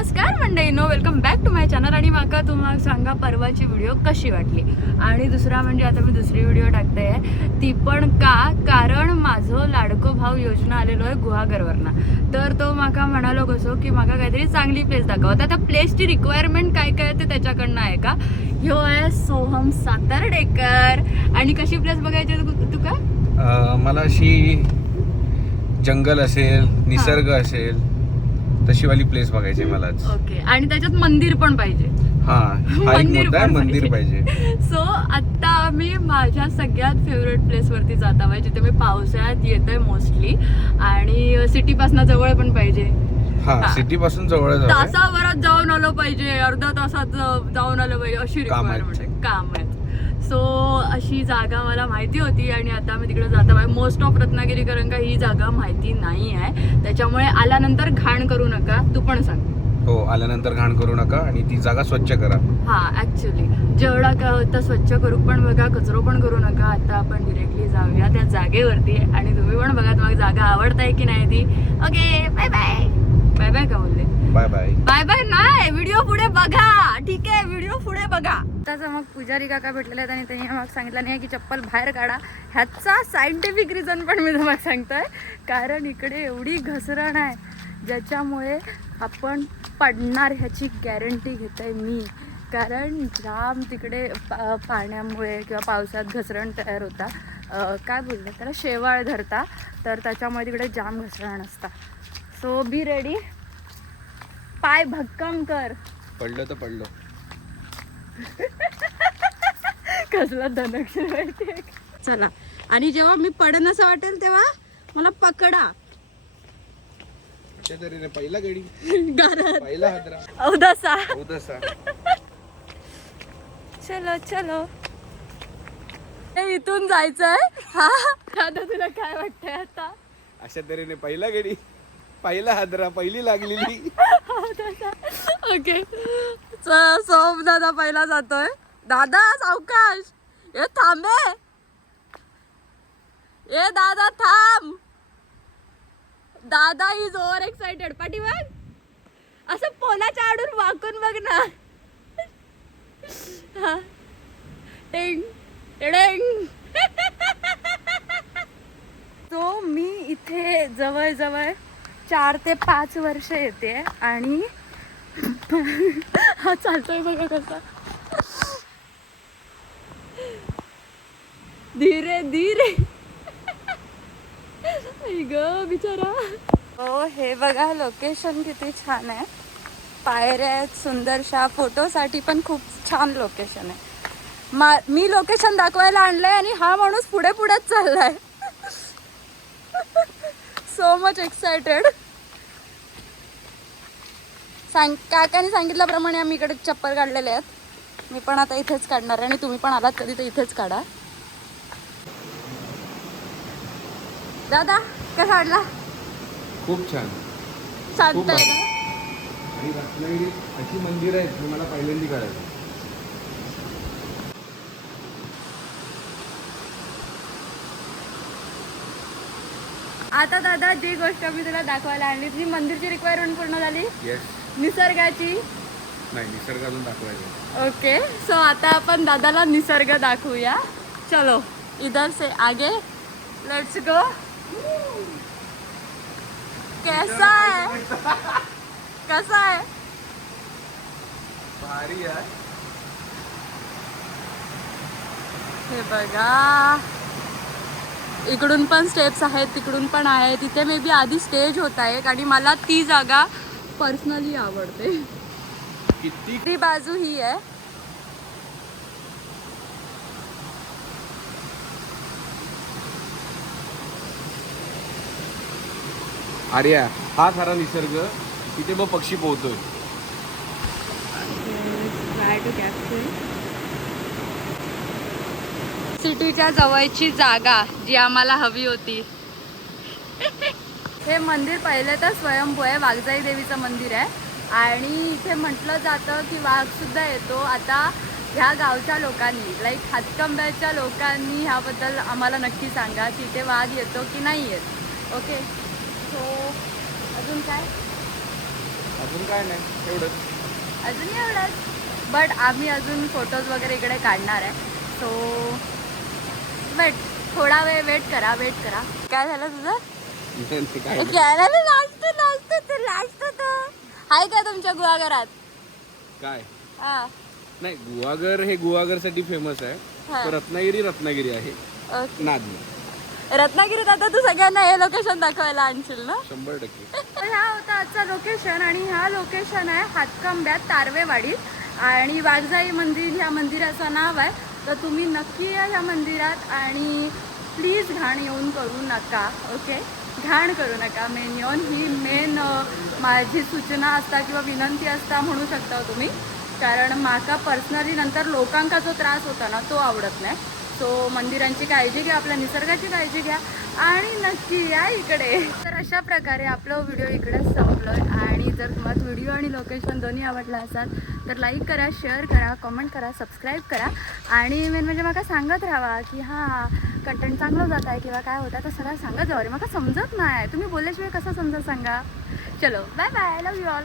नमस्कार मंडळीनो, welcome back to my channel. आणि माका तुम्हाला सांगा परवाची व्हिडिओ कशी वाटली. आणि दुसरा म्हणजे आता मी दुसरी व्हिडिओ टाकते आहे ती पण कारण माझं लाडको भाव योजना आलेलो आहे गुहागरवरना. तर तो माका म्हणालो कसो की माका काहीतरी चांगली प्लेस दाखवत. आता प्लेसची रिक्वायरमेंट काय काय ते त्याच्याकडनं आहे का. ह्यो आहे सोहम सातर्डेकर. आणि कशी प्लेस बघायची तुका? मला अशी जंगल असेल, निसर्ग असेल तशी वाली प्लेस बघायची मलाच. ओके. आणि त्याच्यात मंदिर पण पाहिजे. हा एक मुद्दा आहे, मंदिर पाहिजे. सो आता आम्ही माझ्या सगळ्यात फेवरेट प्लेस वरती जात आहोत, जिथे मी पावसाळ्यात येतोय मोस्टली. आणि सिटी पासून जवळ पण पाहिजे. हा सिटी पासून जवळच आहे. तासाभरात जाऊन आलो पाहिजे, अर्धा तासात जाऊन आलं पाहिजे अशी रिक्वायरमेंट काम आहे. सो अशी जागा मला माहिती होती आणि आता मी तिकडे जात आहे. मोस्ट ऑफ रत्नागिरी कारण का ही जागा माहिती नाही आहे, त्याच्यामुळे आल्यानंतर घाण करू नका. तू पण सांग. हो, आल्यानंतर घाण करू नका आणि ती जागा स्वच्छ करा. हा ऍक्च्युली जेवढा काय होतं स्वच्छ करू पण बघा, कचरो पण करू नका. आता आपण डिरेक्टली जाऊया त्या जागेवरती आणि तुम्ही पण बघा तुम्हाला जागा आवडताय की नाही ती. Okay, bye bye. Bye bye का बोलले? Bye bye. बाय बाय नाही, व्हिडिओ पुढे बघा. ठीक आहे, व्हिडिओ पुढे बघा. आताच मग पुजारी काका भेटलेले आहेत आणि त्यांनी मग सांगितलं नाही की चप्पल बाहेर काढा. ह्याचा सायंटिफिक रिझन पण मी तुम्हाला सांगतोय. कारण इकडे एवढी घसरण आहे ज्याच्यामुळे आपण पडणार ह्याची गॅरंटी घेते मी. कारण जाम तिकडे पाण्यामुळे किंवा पावसात घसरण तयार होता. काय बोललं त्याला, शेवाळ धरता. तर त्याच्यामुळे तिकडे जाम घसरण असता. So be ready. पाय भक्कम कर. पडलं तर पडलं. कसला धनक्षर माहितीये. चला, आणि जेव्हा मी पडन असं वाटेल तेव्हा मला पकडा. पहिला गडी, घरात पहिला हादरा, औदासा. चलो चलो, इथून जायचंय. हा आता तुला काय वाटतंय आता? अशा तऱ्हेने पहिला गडी, पहिला हादरा, पहिली लागलेली. ओके, सोम दादा पहिला जातोय. दादा सावकाश, ए थांबे, ए दादा थांब. दादा इज ओव्हर एक्साइटेड. पाठीवर असं पोलाच्या आडून वाकून बघ ना. हा, टिंग टिंग. तो मी इथे जवळजवळ 4 ते 5 वर्ष येते आणि हा चालतोय बघा कसा. धीरे धीरे ग बिचारा. हो, हे बघा लोकेशन किती छान आहे. पायऱ्या आहेत सुंदरशा. फोटोसाठी पण खूप छान लोकेशन आहे. मी लोकेशन दाखवायला आणलंय आणि हा माणूस पुढे पुढेच चाललाय. So much excited. काकाने सांगितल्याप्रमाणे आम्ही इकडे चप्पल काढलेले आहेत. मी पण आता इथेच काढणार आहे आणि तुम्ही पण आलात कधी तर इथेच काढा. दादा कसा वाटला? खूप छान, शांत आहे ना? आणि रत्नागिरीत अशी मंदिर आहेत मला पहिल्यांदा कळायचं. आता दादा जी गोष्ट मी तुला दाखवायला आणली ती मंदिरची रिक्वायरमेंट पूर्ण झाली. येस. निसर्गाची नाही, निसर्ग अजून दाखवायचं. ओके, सो आता आपण दादाला निसर्ग दाखवूया. चलो इधर से आगे, लेट्स गो. कैसा है, कसा आहे? भारी आहे. हे बघा, इकडून पण स्टेप्स आहेत, तिकडून पण आहे. तिथे मे बी आधी स्टेज होत आहे आणि मला ती जागा पर्सनली आवडते. किती ती बाजू ही आहे. आर्या, हा खरा निसर्ग. तिथे मग पक्षी पोहतोय. सिटीच्या जवळची जागा जी आम्हाला हवी होती. हे मंदिर पहिले तर स्वयंभू आहे, वाघजाई देवीचं मंदिर आहे. आणि इथे म्हटलं जातं की वाघ सुद्धा येतो. आता ह्या गावच्या लोकांनी, लाईक हातकंब्याच्या लोकांनी ह्याबद्दल आम्हाला नक्की सांगा की इथे वाघ येतो की नाही येत. ओके, सो अजून काय? अजून काय नाही एवढंच. अजून एवढंच. बट आम्ही अजून फोटोज वगैरे इकडे काढणार आहे. सो वेट, थोडा वेळ वेट करा. काय झालं तुझं? काय हाय का तुमच्या गुहागरात? काय हा. नाही, गुहागर हे गुहागरसाठी फेमस आहे. हा. तर रत्नागिरी आहे. ओके. नादनी रत्नागिरीत आता तू सगळ्यांना हे लोकेशन दाखवायला आणशील ना? 100%. तर ह्या होता आजचा लोकेशन आणि ह्या लोकेशन आहे हातकंब्यात तारवेवाडीत आणि वाघजाई मंदिर ह्या मंदिराचं नाव आहे. तर तुम्ही नक्की या ह्या मंदिरात आणि प्लीज घाण येऊन करू नका. ओके, घाण करू नका. मेन येऊन ही माझी सूचना असता किंवा विनंती असता म्हणू शकता तुम्ही. कारण माका पर्सनली नंतर लोकांका जो त्रास होता ना तो आवडत नाही. सो मंदिरांची काळजी घ्या, आपल्या निसर्गाची काळजी घ्या आणि नक्की या इकडे. तर अशा प्रकारे आपलं व्हिडिओ इकडेच संपलोय. आणि जर तुम्हाला व्हिडिओ आणि लोकेशन दोन्ही आवडला असाल तर लाईक करा, शेअर करा, कमेंट करा, सबस्क्राईब करा आणि मेन म्हणजे मला सांगत राहा की हां कंटेंट चांगलं जात आहे किंवा काय होतं तर सगळं सांगत जावं रे. मला समजत नाही, तुम्ही बोलल्याशिवाय कसं समजत सांगा. चलो bye bye, love you all.